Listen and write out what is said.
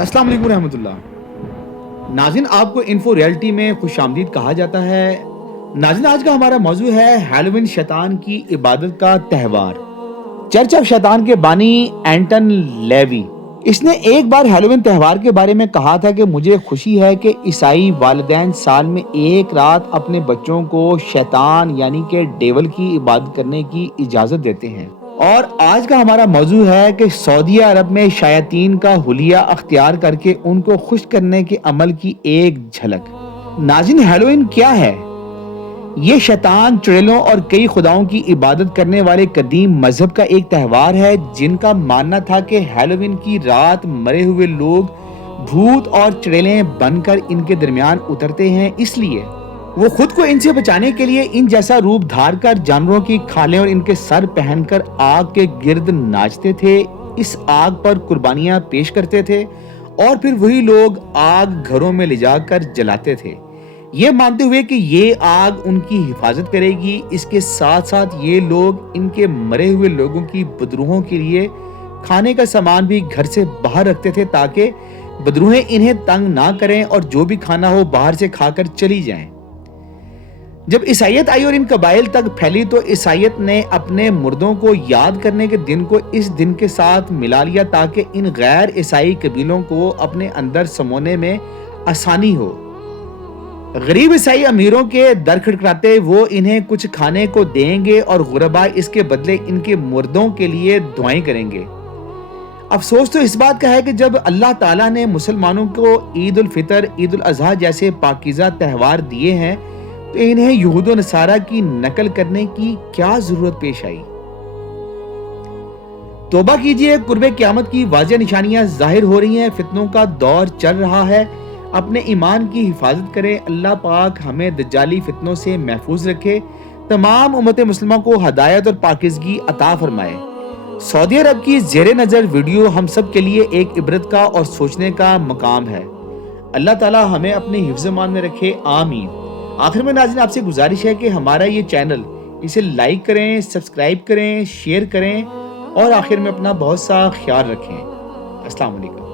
अस्सलाम वालेकुम रहमत उल्लाह। नाज़रीन, आपको इन्फो रियलिटी में खुश आमदीद कहा जाता है। नाज़रीन, आज का हमारा मौजू है हैलोवीन, शैतान की इबादत का त्यौहार। चर्च ऑफ शैतान के बानी एंटन लेवी, इसने एक बार हैलोवीन त्यौहार के बारे में कहा था कि मुझे खुशी है कि ईसाई वालिदैन साल में एक रात अपने बच्चों को शैतान यानी कि डेवल की इबादत करने की इजाज़त देते हैं। और आज का हमारा मौजू है कि सऊदी अरब में शायातीन का हुलिया अख्तियार करके उनको खुश करने के अमल की एक झलक। नाज़रीन, हैलोवीन क्या है? ये शैतान, चुड़ैलों और कई खुदाओं की इबादत करने वाले कदीम मजहब का एक त्यौहार है जिनका मानना था कि हैलोवीन की रात मरे हुए लोग भूत और चुड़ैलें बनकर इनके दरमियान उतरते हैं। इसलिए वो खुद को इनसे बचाने के लिए इन जैसा रूप धार कर जानवरों की खालें और इनके सर पहनकर आग के गिर्द नाचते थे, इस आग पर कुर्बानियां पेश करते थे और फिर वही लोग आग घरों में ले जाकर जलाते थे, ये मानते हुए कि ये आग उनकी हिफाजत करेगी। इसके साथ साथ ये लोग इनके मरे हुए लोगों की बदरूहों के लिए खाने का सामान भी घर से बाहर रखते थे ताकि बदरूहें इन्हें तंग ना करें और जो भी खाना हो बाहर से खाकर चली जाएं। जब ईसाईयत आई और इन कबाइल तक फैली तो ईसाईयत ने अपने मुर्दों को याद करने के दिन को इस दिन के साथ मिला लिया ताकि इन गैर ईसाई कबीलों को अपने अंदर समोने में आसानी हो। गरीब ईसाई अमीरों के दर खटखटाते वो इन्हें कुछ खाने को देंगे और गुरबा इसके बदले इनके मुर्दों के लिए दुआएं करेंगे। अफसोस तो इस बात का है कि जब अल्लाह ताला ने मुसलमानों को ईद उल फितर, ईद उल अजहा जैसे पाकीज़ा त्यौहार दिए हैं तो इन्हें यहूद व नसारा की नकल करने की क्या जरूरत पेश आई। तौबा कीजिए, कुर्बे क़यामत की वाज़ेह निशानियां जाहिर हो रही हैं, फितनों का दौर चल रहा है। अपने ईमान की हिफाजत करें। अल्लाह पाक हमें दज्जाली फितनों से महफूज रखे, तमाम उम्मत मुस्लिमा को हदायत और पाकिज़गी अता फरमाए। सऊदी अरब की ज़ेरे नज़र वीडियो हम सब के लिए एक इबरत का और सोचने का मकाम है। अल्लाह ताला हमें अपने हिफ्ज़-ए-मान में रखे, आमीन। आखिर में नाज़रीन, आपसे गुजारिश है कि हमारा ये चैनल, इसे लाइक करें, सब्सक्राइब करें, शेयर करें और आखिर में अपना बहुत सा ख्याल रखें। अस्सलाम वालेकुम।